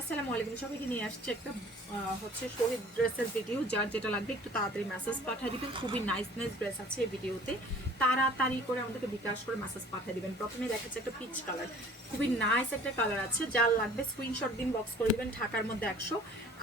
আসসালামু আলাইকুম। সবাইকে নিয়ে আসছে একটা হচ্ছে শহীদ ড্রেসের ভিডিও যার যেটা লাগবে একটু তাড়াতাড়ি মেসেজ পাঠিয়ে দিবেন। খুবই নাইস নাইস ড্রেস আছে এই ভিডিওতে তাড়াতাড়ি করে আমাদেরকে বিকাশ করে মেসেজ পাঠিয়ে দিবেন। প্রথমে দেখাচ্ছে একটা পিচ কালার খুবই নাইস একটা কালার আছে। যার লাগবে স্ক্রিনশট দিন বক্স করে দিবেন ঢাকার মধ্যে একশো।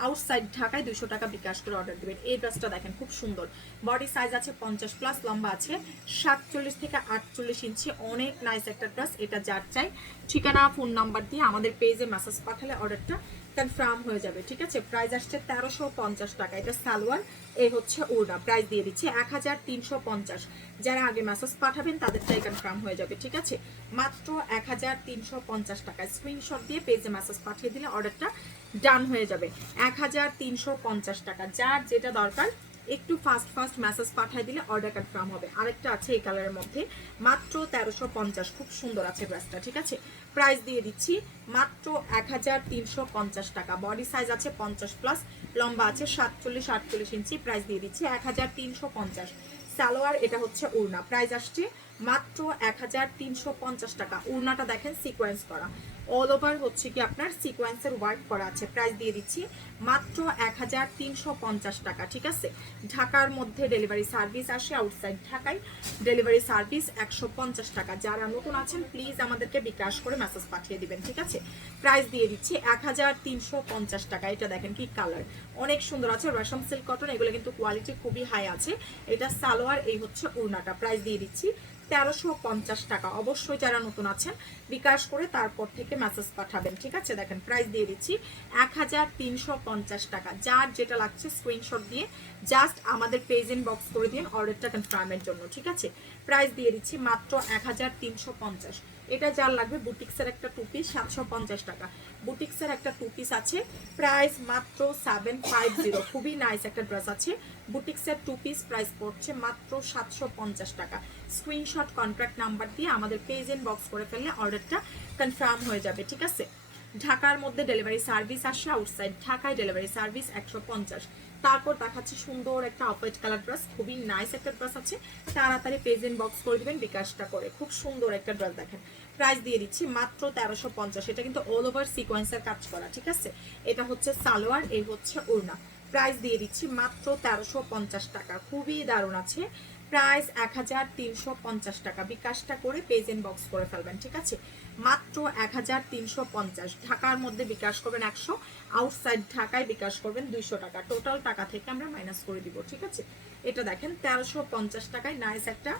আউটসাইড ঢাকায় দুশো টাকা বিকাশ করে অর্ডার দেবেন। এই ড্রেসটা দেখেন, খুব সুন্দর। বডি সাইজ আছে পঞ্চাশ প্লাস লম্বা আছে সাতচল্লিশ থেকে আটচল্লিশ ইঞ্চি। অনেক নাইস একটা ড্রেস এটা যার চাই। ঠিকানা ফোন নাম্বার দিয়ে আমাদের পেজে মেসেজ পাঠালে অর্ডারটা কনফার্ম হয়ে যাবে, ঠিক আছে? প্রাইস আসছে তেরোশো পঞ্চাশ টাকা। এটা সালোয়ার এই হচ্ছে ওড়না প্রাইস দিয়ে দিচ্ছি এক হাজার তিনশো পঞ্চাশ। যারা আগে মেসেজ পাঠাবেন তাদেরটাই কনফার্ম হয়ে যাবে, ঠিক আছে? মাত্র এক হাজার তিনশো পঞ্চাশ টাকা। স্ক্রিনশট দিয়ে পেজে মেসেজ পাঠিয়ে দিলে অর্ডারটা ডান হয়ে যাবে। এক হাজার তিনশো পঞ্চাশ টাকা। যার যেটা দরকার, একটু ফাস্ট ফাস্ট মেসেজ পাঠিয়ে দিলে অর্ডার কনফার্ম হবে। আরেকটা আছে এই কালারের মধ্যে। মাত্র তেরোশো পঞ্চাশ। খুব সুন্দর আছে ড্রেসটা ঠিক আছে? প্রাইস দিয়ে দিচ্ছি। মাত্র এক হাজার তিনশো পঞ্চাশ টাকা। বডি সাইজ আছে পঞ্চাশ প্লাস লম্বা আছে সাতচল্লিশ, আটচল্লিশ ইঞ্চি প্রাইস দিয়ে দিচ্ছি এক হাজার তিনশো পঞ্চাশ। সালোয়ার এটা হচ্ছে উড়না। প্রাইস আসছে মাত্র এক হাজার তিনশো পঞ্চাশ টাকা। উড়নাটা দেখেন সিকোয়েন্স করা। অল ওভার হচ্ছে কি আপনার সিকোয়েন্সের ওয়ার্ক করা আছে। প্রাইস দিয়ে দিচ্ছি মাত্র এক হাজার তিনশো পঞ্চাশ টাকা, ঠিক আছে? ঢাকার মধ্যে ডেলিভারি সার্ভিস আসে আউটসাইড ঢাকায় ডেলিভারি সার্ভিস একশো পঞ্চাশ টাকা। যারা নতুন আছেন প্লিজ আমাদেরকে বিকাশ করে মেসেজ পাঠিয়ে দিবেন, ঠিক আছে? প্রাইস দিয়ে দিচ্ছি এক হাজার তিনশো পঞ্চাশ টাকা। এটা দেখেন কি কালার অনেক সুন্দর আছে। রেশম সিল্ক কটন এগুলো কিন্তু কোয়ালিটি খুবই হাই আছে। এটা সালোয়ার, এই হচ্ছে উড়নাটা প্রাইস দিয়ে দিচ্ছি তেরোশো পঞ্চাশ টাকা। অবশ্যই যারা নতুন আছেন, বিকাশ করে তারপর থেকে মেসেজ পাঠাবেন, ঠিক আছে? দেখেন প্রাইস দিয়ে দিচ্ছি এক হাজার তিনশো পঞ্চাশ টাকা। যার যেটা লাগছে স্ক্রিনশট দিয়ে জাস্ট আমাদের পেজ ইন বক্স করে দিন অর্ডারটা কনফার্মের জন্য, ঠিক আছে? প্রাইস দিয়ে দিচ্ছি মাত্র এক হাজার তিনশো পঞ্চাশ। এটা যার লাগবে? বুটিক্সের একটা টু পিস সাতশো পঞ্চাশ টাকা। বুটিক্সের একটা টু পিস আছে প্রাইস মাত্র সেভেন ফাইভ জিরো খুবই নাইস একটা ড্রেস আছে। বুটিক্সের টু পিস প্রাইস পড়ছে মাত্র সাতশো পঞ্চাশ টাকা। স্ক্রিনশট কন্ট্রাক্ট নাম্বার দিয়ে আমাদের পেজ ইন বক্স করে ফেললে অর্ডারটা কনফার্ম হয়ে যাবে, ঠিক আছে? ঢাকার মধ্যে ডেলিভারি সার্ভিস আসে আউটসাইড ঢাকায় ডেলিভারি সার্ভিস একশো পঞ্চাশ। তারপর দেখাচ্ছে সুন্দর একটা হোয়াইট কালার ড্রেস খুবই নাইস একটা ড্রেস আছে। তাড়াতাড়ি পেজ ইন বক্স করে দেবেন, বিকাশটা করে। খুব সুন্দর একটা ড্রেস দেখেন। প্রাইস দিয়ে দিচ্ছি মাত্র তেরোশো পঞ্চাশ। এটা কিন্তু অল ওভার সিকোয়েন্সের কাজ করা, ঠিক আছে? এটা হচ্ছে সালোয়ার, এই হচ্ছে ওড়না। প্রাইস দিয়ে দিচ্ছি মাত্র তেরোশো পঞ্চাশ টাকা। খুবই দারুণ আছে। প্রাইস এক হাজার তিনশো পঞ্চাশ টাকা। বিকাশটা করে পেজ ইন বক্স করে ফেলবেন, ঠিক আছে? মাত্র এক হাজার তিনশো পঞ্চাশ। ঢাকার মধ্যে বিকাশ করবেন একশো আউটসাইড ঢাকায় বিকাশ করবেন দুইশো টাকা। টোটাল টাকা থেকে আমরা মাইনাস করে দিব, ঠিক আছে? এটা দেখেন, তেরোশো পঞ্চাশ টাকায় নাইস একটা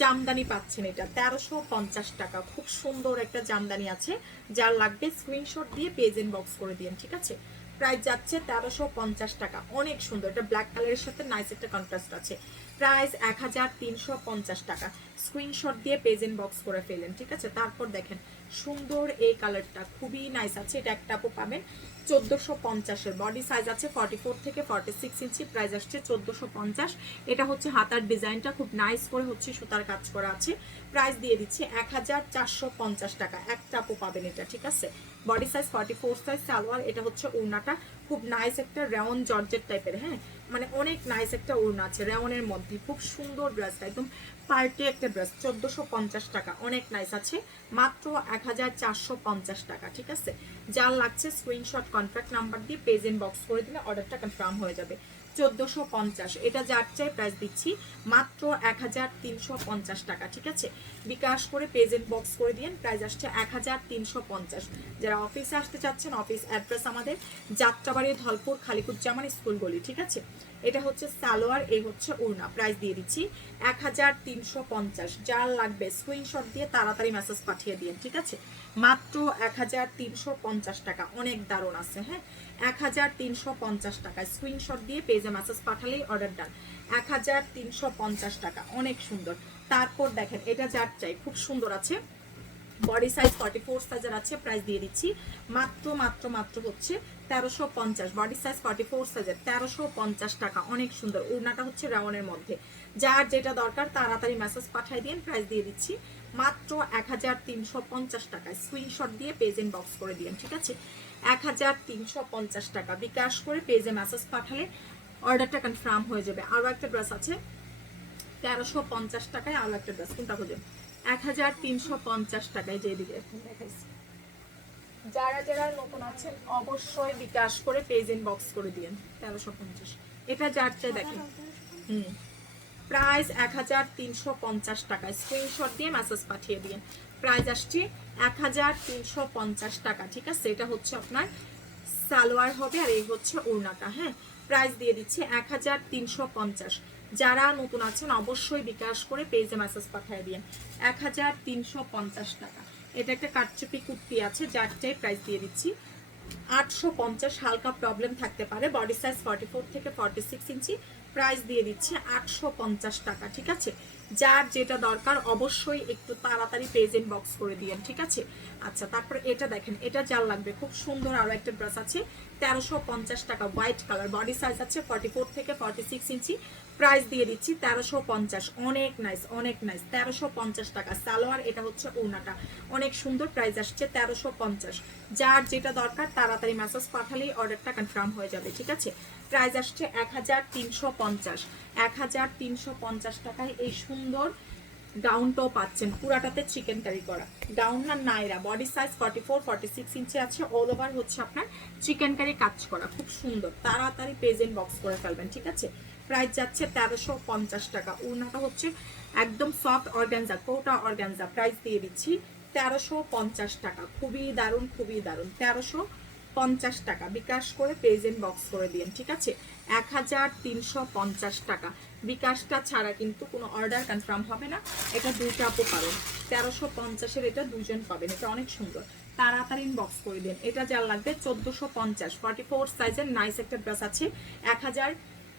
জামদানি পাচ্ছেন এটা। তেরোশো পঞ্চাশ টাকা। খুব সুন্দর একটা জামদানি আছে। যার লাগবে স্ক্রিনশট দিয়ে পেজ ইন বক্স করে দিন ঠিক আছে? প্রাইস যাচ্ছে তেরোশো পঞ্চাশ টাকা। অনেক সুন্দর। এটা ব্ল্যাক কালারের সাথে নাইস একটা কন্ট্রাস্ট আছে। প্রাইস এক হাজার তিনশো পঞ্চাশ টাকা। স্ক্রিনশট দিয়ে পেজ বক্স করে ফেলেন, ঠিক আছে? তারপর দেখেন, সুন্দর এই কালারটা খুবই নাইস আছে। এটা একটা পাবেন। চোদ্দোশো পঞ্চাশের বডি সাইজ আছে ফর্টি ফোর থেকে ফর্টি সিক্স ইঞ্চি প্রাইস আসছে চোদ্দোশো পঞ্চাশ। এটা হচ্ছে হাতার ডিজাইনটা, খুব নাইস করে হচ্ছে সুতার কাজ করা আছে। প্রাইস দিয়ে দিচ্ছি এক হাজার চারশো পঞ্চাশ টাকা। একটা আপু পাবেন এটা, ঠিক আছে? Body size forty four size salwar, এটা হচ্ছে উড়নাটা খুব নাইস একটা রেওন জর্জেট টাইপের হ্যাঁ? মানে অনেক নাইস একটা ওড়না আছে রেওনের মধ্যে। খুব সুন্দর ড্রেসটা একদম পার্টি একটা ড্রেস চোদ্দোশো পঞ্চাশ টাকা। অনেক নাইস আছে। মাত্র এক হাজার চারশো পঞ্চাশ টাকা, ঠিক আছে? যার লাগছে স্ক্রিনশট কন্ট্রাক্ট নাম্বার দিয়ে পেজ বক্স করে দিলে অর্ডারটা কনফার্ম হয়ে যাবে। চোদ্দোশো পঞ্চাশ, এটা যার চাই প্রাইস দিচ্ছি, মাত্র এক হাজার তিনশো পঞ্চাশ টাকা, ঠিক আছে? বিকাশ করে ইন বক্স করে দিন প্রাইস আসছে এক হাজার তিনশো পঞ্চাশ। যারা অফিসে আসতে চাচ্ছেন অফিস অ্যাড্রেস আমাদের, যাত্রাবাড়ি, ধলপুর, খালিকুজ্জামান স্কুল গলি, ঠিক আছে? এটা হচ্ছে সালোয়ার, এই হচ্ছে উড়না প্রাইস দিয়ে দিচ্ছি এক হাজার তিনশো পঞ্চাশ। যার লাগবে স্ক্রিনশট দিয়ে তাড়াতাড়ি মেসেজ পাঠিয়ে দিন ঠিক আছে? মাত্র এক হাজার তিনশো পঞ্চাশ টাকা। অনেক দারুণ আছে হ্যাঁ? এক হাজার তিনশো পঞ্চাশ টাকা স্ক্রিনশট দিয়ে পেজে মেসেজ পাঠালেই অর্ডার ডান এক হাজার তিনশো পঞ্চাশ টাকা, অনেক সুন্দর। তারপর দেখেন, এটা যার চাই, খুব সুন্দর আছে। বডি সাইজ ফর্টি ফোর সাইজের আছে প্রাইস দিয়ে দিচ্ছি। মাত্র মাত্র মাত্র হচ্ছে তেরোশো পঞ্চাশ বডি সাইজ ফর্টি ফোর সাইজের তেরোশো পঞ্চাশ টাকা, অনেক সুন্দর। উড়নাটা হচ্ছে রাউনের মধ্যে। যার যেটা দরকার, তাড়াতাড়ি মেসেজ পাঠিয়ে দিন প্রাইস দিয়ে দিচ্ছি। মাত্র এক হাজার তিনশো পঞ্চাশ টাকা স্ক্রিনশট দিয়ে পেজ বক্স করে দিন ঠিক আছে? এক হাজার তিনশো পঞ্চাশ টাকা। বিকাশ করে পেজে মেসেজ পাঠালে অর্ডারটা কনফার্ম হয়ে যাবে। আরও একটা ড্রেস আছে, তেরোশো পঞ্চাশ টাকায় আরও একটা ড্রেস খুঁজে এক হাজার তিনশো পঞ্চাশ টাকায় যেদিকে দেখাইছি যারা যারা নতুন আছেন, অবশ্যই বিকাশ করে পেজ ইনবক্স করে দিন তেরোশো পঞ্চাশ। এটা যার চাই দেখেন। হুম। প্রাইস এক হাজার তিনশো পঞ্চাশ টাকা স্ক্রিনশট দিয়ে মেসেজ পাঠিয়ে দিন প্রাইস আসছে এক হাজার তিনশো পঞ্চাশ টাকা, ঠিক আছে? এটা হচ্ছে আপনার সালোয়ার হবে আর এই হচ্ছে ওড়নাটা হ্যাঁ? প্রাইস দিয়ে দিচ্ছি এক হাজার তিনশো পঞ্চাশ। যারা নতুন আছেন, অবশ্যই বিকাশ করে পেজে মেসেজ পাঠিয়ে দিন এক হাজার তিনশো পঞ্চাশ টাকা। এটা একটা কাটচুপি কুর্তি আছে, যারটাই প্রাইস দিয়ে দিচ্ছি। আটশো পঞ্চাশ, হালকা প্রবলেম থাকতে পারে। বডি সাইজ ফর্টি ফোর থেকে ফর্টি সিক্স ইঞ্চি প্রাইস দিয়ে দিচ্ছি আটশো পঞ্চাশ টাকা, ঠিক আছে? যার যেটা দরকার অবশ্যই একটু তাড়াতাড়ি পেজ বক্স করে দিয়েন, ঠিক আছে? আচ্ছা তারপরে এটা দেখেন, এটা যার লাগবে, খুব সুন্দর আরও একটা ড্রেস আছে, তেরোশো পঞ্চাশ টাকা হোয়াইট কালার বডি সাইজ আছে ফর্টি ফোর থেকে ফর্টি সিক্স ইঞ্চি প্রাইস দিয়ে দিচ্ছি তেরোশো পঞ্চাশ, অনেক নাইস অনেক নাইস তেরোশো পঞ্চাশ টাকা, সালোয়ার এটা হচ্ছে ওনাটা অনেক সুন্দর প্রাইস আসছে তেরোশো পঞ্চাশ। যার যেটা দরকার তাড়াতাড়ি মেসেজ পাঠালেই অর্ডারটা কনফার্ম হয়ে যাবে, ঠিক আছে? প্রাইস আসছে এক হাজার তিনশো পঞ্চাশ। এক হাজার তিনশো পঞ্চাশ টাকায় এই সুন্দর গাউনটাও পাচ্ছেন। পুরাটাতে চিকেন কারি করা। গাউন না, Naira. Body size forty four forty six inch আছে। অল ওভার হচ্ছে আপনার চিকেন কারি কাজ করা। খুব সুন্দর। তাড়াতাড়ি প্রেজেন্ট বক্স করে ফেলবেন, ঠিক আছে? প্রাইস যাচ্ছে তেরোশো পঞ্চাশ টাকা। ওড়নাটা হচ্ছে একদম soft organza Kota organza price দিয়ে দিচ্ছি তেরোশো পঞ্চাশ টাকা। খুবই দারুণ খুবই দারুণ। তেরোশো পঞ্চাশ টাকা। বিকাশ করে প্রেজেন্ট বক্স করে দিন ঠিক আছে? এক হাজার তিনশো পঞ্চাশ টাকা। বিকাশটা ছাড়া কিন্তু কোনো অর্ডার কনফার্ম হবে না। এটা দুইটা আপু পাবেন। তেরোশো পঞ্চাশের এটা দুজন পাবেন। এটা অনেক সুন্দর। তাড়াতাড়ি বক্স করে দিন। এটা যার লাগবে চোদ্দোশো পঞ্চাশ। ফর্টি ফোর সাইজের নাইস একটা ড্রেস আছে। এক হাজার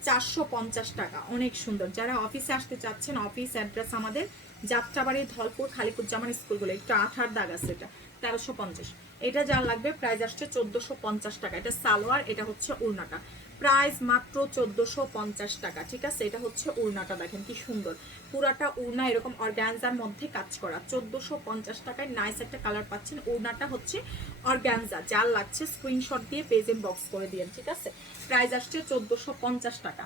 চারশো পঞ্চাশ টাকা। অনেক সুন্দর। যারা অফিসে আসতে চাচ্ছেন অফিস অ্যাড্রেস আমাদের যাত্রাবাড়ি ধলপুর খালিপুর জামান স্কুলগুলো। একটু আঠার দাগ আছে এটা। তেরোশো পঞ্চাশ। এটা যার লাগবে প্রাইস আসছে চোদ্দোশো পঞ্চাশ টাকা। এটা সালোয়ার, এটা হচ্ছে উড়নাটা। প্রাইস মাত্র চোদ্দোশো পঞ্চাশ টাকা, ঠিক আছে? এটা হচ্ছে উড়নাটা, দেখেন কি সুন্দর। পুরাটা উড়না এরকম অর্গ্যানজার মধ্যে কাজ করা। চোদ্দোশো পঞ্চাশ টাকায় নাইস একটা কালার পাচ্ছেন। উড়নাটা হচ্ছে অর্গ্যানজা যার লাগছে স্ক্রিনশট দিয়ে পেজেন বক্স করে দিয়েন, ঠিক আছে? প্রাইস আসছে চোদ্দোশো পঞ্চাশ টাকা।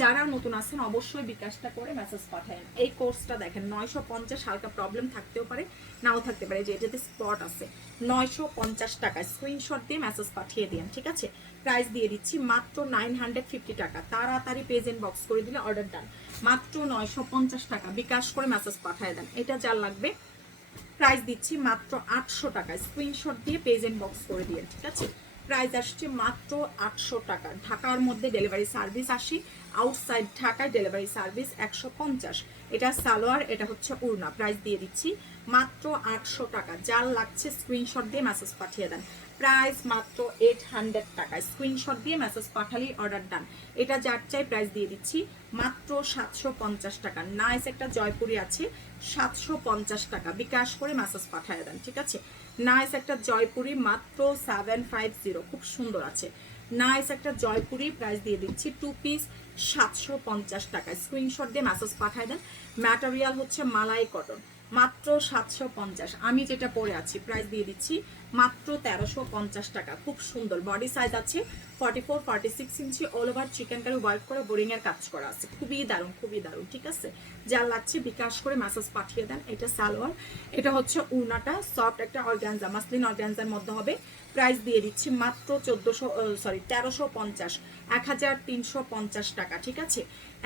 যারা নতুন আছেন, অবশ্যই বিকাশটা করে মেসেজ পাঠায়েন। এই কোর্সটা দেখেন, নয়শো পঞ্চাশ হালকা প্রবলেম থাকতেও পারে, নাও থাকতে পারে। যে এটাতে স্পট আছে, নয়শো পঞ্চাশ টাকা স্ক্রিনশট দিয়ে মেসেজ পাঠিয়ে দিন ঠিক আছে? প্রাইস দিয়ে দিচ্ছি মাত্র নাইন হান্ড্রেড ফিফটি টাকা। তাড়াতাড়ি পেজেন্ট বক্স করে দিলে অর্ডার ডান মাত্র নয়শো পঞ্চাশ টাকা বিকাশ করে মেসেজ পাঠিয়ে দেন। এটা যার লাগবে প্রাইস দিচ্ছি মাত্র আটশো টাকা। স্ক্রিনশট দিয়ে পেজেন্ট বক্স করে দিয়ে ঠিক আছে? প্রাইস আসছে মাত্র আটশো টাকা। ঢাকার মধ্যে ডেলিভারি সার্ভিস আসি। আউটসাইড ঢাকায় ডেলিভারি সার্ভিস একশো পঞ্চাশ। এটা সালোয়ার, এটা হচ্ছে উড়না। প্রাইস দিয়ে দিচ্ছি মাত্র আটশো টাকা। যার লাগছে স্ক্রিনশট দিয়ে মেসেজ পাঠিয়ে দেন। প্রাইস মাত্র এইট হান্ড্রেড টাকা স্ক্রিনশট দিয়ে মেসেজ পাঠালেই অর্ডার ডান এটা যার চাই প্রাইস দিয়ে দিচ্ছি মাত্র সাতশো পঞ্চাশ টাকা। নাইস একটা জয়পুরি আছে, সাতশো পঞ্চাশ টাকা। বিকাশ করে মেসেজ পাঠিয়ে দেন, ঠিক আছে? নাইস একটা জয়পুরি, মাত্র সেভেন ফাইভ জিরো খুব সুন্দর আছে। নাইস একটা জয়পুরি প্রাইস দিয়ে দিচ্ছি টু পিস সাতশো পঞ্চাশ টাকা স্ক্রিনশট দিয়ে মেসেজ পাঠিয়ে দেন। ম্যাটেরিয়াল হচ্ছে মালাই কটন মাত্র সাতশো পঞ্চাশ। আমি যেটা পরে আছি প্রাইস দিয়ে দিচ্ছি মাত্র তেরোশো পঞ্চাশ টাকা। খুব সুন্দর। বডি সাইজ আছে forty four forty six inch all over chikankari work করে বোরিংয়ের কাজ করা আছে। খুবই দারুণ খুবই দারুণ, ঠিক আছে? যা লাগছে বিকাশ করে মেসেজ পাঠিয়ে দেন, এটা সালোয়ার। এটা হচ্ছে উনাটা সফট একটা অর্গ্যানজা মাসলিন অর্গ্যানজার মধ্যে হবে। প্রাইস দিয়ে দিচ্ছি মাত্র চোদ্দোশো সরি তেরোশো পঞ্চাশ এক হাজার তিনশো পঞ্চাশ টাকা, ঠিক আছে?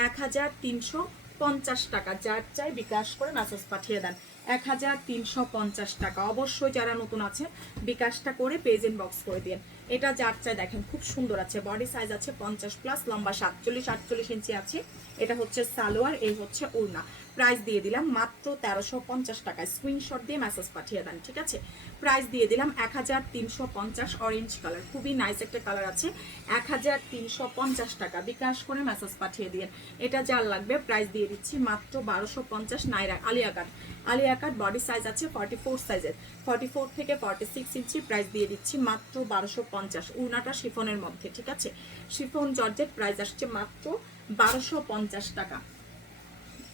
এক হাজার তিনশো পঞ্চাশ টাকা, যার চাই বিকাশ করে মেসেজ পাঠিয়ে দেন। এক হাজার তিনশো পঞ্চাশ টাকা। অবশ্যই যারা নতুন আছে, বিকাশটা করে পেজ বক্স করে দিন এটা যার চাই দেখেন, খুব সুন্দর আছে। বডি সাইজ আছে পঞ্চাশ প্লাস লম্বা সাতচল্লিশ, আটচল্লিশ ইঞ্চি আছে। এটা হচ্ছে সালোয়ার, এই হচ্ছে উড়না প্রাইস দিয়ে দিলাম মাত্র তেরোশো পঞ্চাশ টাকা। স্ক্রিনশট দিয়ে মেসেজ পাঠিয়ে দেন, ঠিক আছে? প্রাইস দিয়ে দিলাম এক হাজার তিনশো পঞ্চাশ অরেঞ্জ কালার খুবই নাইস একটা কালার আছে। এক হাজার তিনশো পঞ্চাশ টাকা। বিকাশ করে মেসেজ পাঠিয়ে দিন এটা যার লাগবে প্রাইস দিয়ে দিচ্ছি মাত্র বারোশো পঞ্চাশ Naira, Alia cut Alia cut body size আছে ফর্টি ফোর সাইজের ফর্টি ফোর থেকে ফর্টি সিক্স ইঞ্চি প্রাইস দিয়ে দিচ্ছি মাত্র বারোশো পঞ্চাশ। উনাটা শিফনের মধ্যে, ঠিক আছে? শিফন জর্জেট প্রাইস আসছে মাত্র বারোশো পঞ্চাশ টাকা।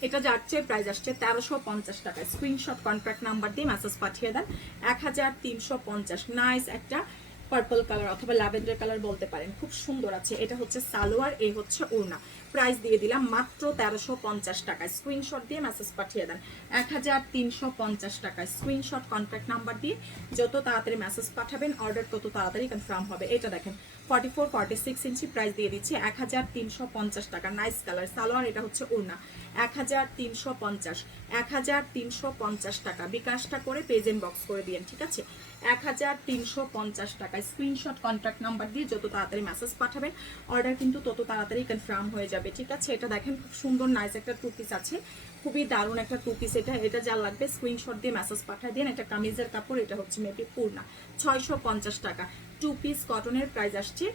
এটা যাচ্ছে প্রাইস আসছে তেরোশো পঞ্চাশ টাকা স্ক্রিনশট কন্ট্রাক্ট নাম্বার দিয়ে মেসেজ পাঠিয়ে দেন। এক হাজার তিনশো পঞ্চাশ। নাইস একটা পার্পল কালার অথবা ল্যাভেন্ডার কালার বলতে পারেন। খুব সুন্দর আছে। এটা হচ্ছে সালোয়ার এই হচ্ছে ওড়না। প্রাইস দিয়ে দিলাম মাত্র তেরোশো পঞ্চাশ টাকায়। স্ক্রিনশট দিয়ে মেসেজ পাঠিয়ে দেন। এক হাজার তিনশো পঞ্চাশ টাকায়। স্ক্রিনশট কন্ট্যাক্ট নাম্বার দিয়ে যত তাড়াতাড়ি মেসেজ পাঠাবেন অর্ডার তত তাড়াতাড়ি কনফার্ম হবে। এটা দেখেন forty four forty six inch price দিয়ে দিচ্ছি এক হাজার তিনশো পঞ্চাশ টাকা। নাইস কালার সালোয়ার, এটা হচ্ছে ওড়না। এক হাজার তিনশো পঞ্চাশ এক হাজার তিনশো পঞ্চাশ টাকা। বিকাশটা করে পেজ বক্স করে দিয়েন, ঠিক আছে? এক হাজার তিনশো পঞ্চাশ টাকায় স্ক্রিনশট কন্ট্যাক্ট নাম্বার দিয়ে যত তাড়াতাড়ি মেসেজ পাঠাবেন অর্ডার কিন্তু তত তাড়াতাড়ি কনফার্ম হয়ে যাবে, ঠিক আছে? এটা দেখেন, খুব সুন্দর নাইস একটা টু পিস আছে। খুবই দারুণ একটা টু পিস এটা। এটা যা লাগবে স্ক্রিনশট দিয়ে মেসেজ পাঠিয়ে দিন। এটা কামিজের কাপড়, এটা হচ্ছে মেবি পূর্ণা। ছয়শো পঞ্চাশ টাকা। টু পিস কটনের প্রাইস আসছে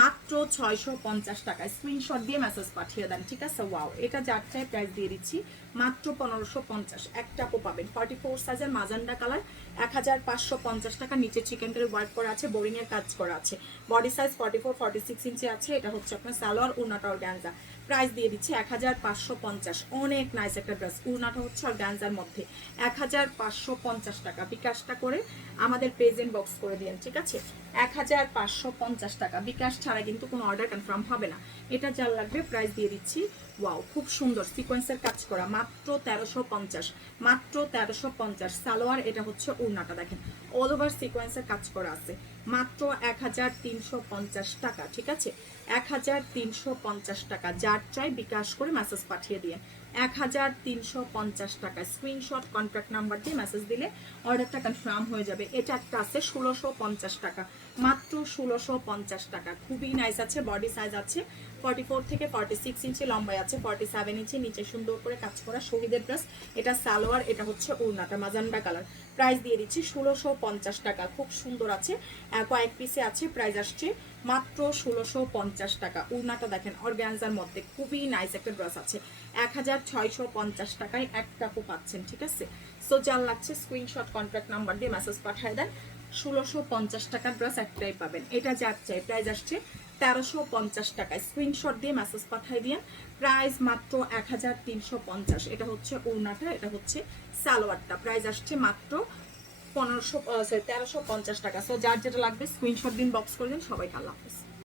মাত্র ছয়শো পঞ্চাশ টাকায়। স্ক্রিনশট দিয়ে মেসেজ পাঠিয়ে দেন, ঠিক আছে? ওয়াও এটা যারটায় প্রাইস দিয়ে দিচ্ছি মাত্র পনেরোশো পঞ্চাশ। এক একটাকও পাবেন। ফর্টি ফোর সাইজের মাজান্ডা কালার, এক হাজার পাঁচশো পঞ্চাশ টাকা নিচে চিকেন কারি ওয়ার্ক করা আছে বোরিং এর কাজ করা আছে। Body size forty four forty six inch আছে, এটা হচ্ছে আপনার সালোয়ার উনাটা অর্গ্যানজা প্রাইস দিয়ে দিচ্ছি এক হাজার পাঁচশো পঞ্চাশ। অনেক নাইস একটা ড্রেস উনাটা হচ্ছে অর্গ্যানজার মধ্যে। এক হাজার পাঁচশো পঞ্চাশ টাকা। বিকাশটা করে আমাদের প্রেজেন্ট বক্স করে দিন ঠিক আছে? এক হাজার পাঁচশো পঞ্চাশ টাকা। বিকাশ ছাড়া কিন্তু কোনো অর্ডার কনফার্ম হবে না। এটা যার লাগবে প্রাইস দিয়ে দিচ্ছি ওয়াও খুব সুন্দর সিকোয়েন্সের কাজ করা। মাত্র তেরোশো পঞ্চাশ, মাত্র তেরোশো পঞ্চাশ। সালোয়ার, এটা হচ্ছে উড়নাটা দেখেন। অল ওভার সিকোয়েন্সের কাজ করা আছে। মাত্র এক হাজার তিনশো পঞ্চাশ টাকা, ঠিক আছে? এক হাজার তিনশো পঞ্চাশ টাকা, যার চাই বিকাশ করে মেসেজ পাঠিয়ে দিয়ে। এক হাজার তিনশো পঞ্চাশ টাকা স্ক্রিনশট কন্ট্যাক্ট নাম্বার দিয়ে মেসেজ দিলে অর্ডারটা কনফার্ম হয়ে যাবে। এটা একটা আছে ষোলোশো পঞ্চাশ টাকা। মাত্র ষোলোশো পঞ্চাশ টাকা। খুবই নাইস আছে বডি সাইজ আছে। ফর্টি ফোর থেকে ফর্টি সিক্স ইঞ্চি লম্বায় আছে ফর্টি সেভেন ইঞ্চি নিচে সুন্দর করে কাজ করা শহীদের ড্রেস এটা সালোয়ার, এটা হচ্ছে উড়নাটা মাজান্ডা কালার প্রাইস দিয়ে দিচ্ছি ষোলোশো পঞ্চাশ টাকা, খুব সুন্দর আছে। কয়েক পিসে আছে প্রাইস আসছে মাত্র ষোলোশো পঞ্চাশ টাকা। উড়নাটা দেখেন অর্গ্যানজার মধ্যে খুবই নাইস একটা ড্রেস আছে। এক হাজার ছয়শো পঞ্চাশ টাকায় এক টাকু পাচ্ছেন, ঠিক আছে? সো যার লাগছে স্ক্রিনশট কন্ট্যাক্ট নাম্বার দিয়ে মেসেজ পাঠিয়ে দেন। ষোলোশো পঞ্চাশ টাকার ড্রেস একটাই পাবেন। এটা যার চাই প্রাইস আসছে তেরোশো পঞ্চাশ টাকায়। স্ক্রিনশট দিয়ে মেসেজ পাঠিয়ে দিয়ে প্রাইস মাত্র এক হাজার তিনশো পঞ্চাশ। এটা হচ্ছে ওড়নাটা, এটা হচ্ছে সালোয়ারটা। প্রাইস আসছে মাত্র পনেরোশো সরি তেরোশো পঞ্চাশ টাকা। সো যার যেটা লাগবে স্ক্রিনশট দিন বক্স করে দিন। সবাই আল্লাহ হাফেজ।